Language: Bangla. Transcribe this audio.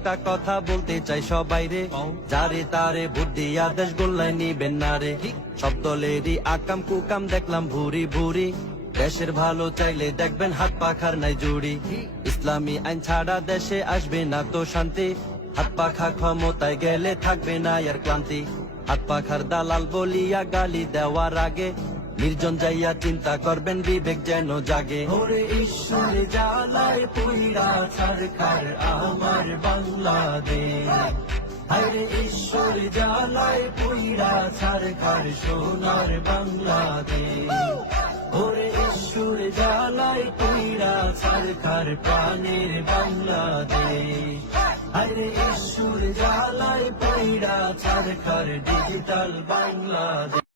একটা কথা বলতে চাই সবাই রে, যারে তারে বুদ্ধি আদেশ গোল্লায় নিবেন না রে। সব দলেরই আকাম কুকাম দেখলাম ভুরি ভুরি, দেশের ভালো চাইলে দেখবেন হাত পাখার নাই জুড়ি। ইসলামী আইন ছাড়া দেশে আসবে না তো শান্তি, হাত পাখা ক্ষমতায় গেলে থাকবে না আর ক্লান্তি। হাত পাখার দালাল বলিয়া গালি দেওয়ার আগে নির্জন যাইয়া চিন্তা করবেন, বিবেক যেন জাগে। ওরে ঈশ্বর জ্বালায় পুইরা সরকার আমার বাংলাদেশ, আরে ঈশ্বর জ্বালায় পুইরা সরকার সোনার বাংলাদেশ। ওরে ঈশ্বর জ্বালায় পুইরা সরকার প্রাণের বাংলাদেশ, আরে ঈশ্বর জ্বালায় পুইরা সরকার ডিজিটাল বাংলাদেশ।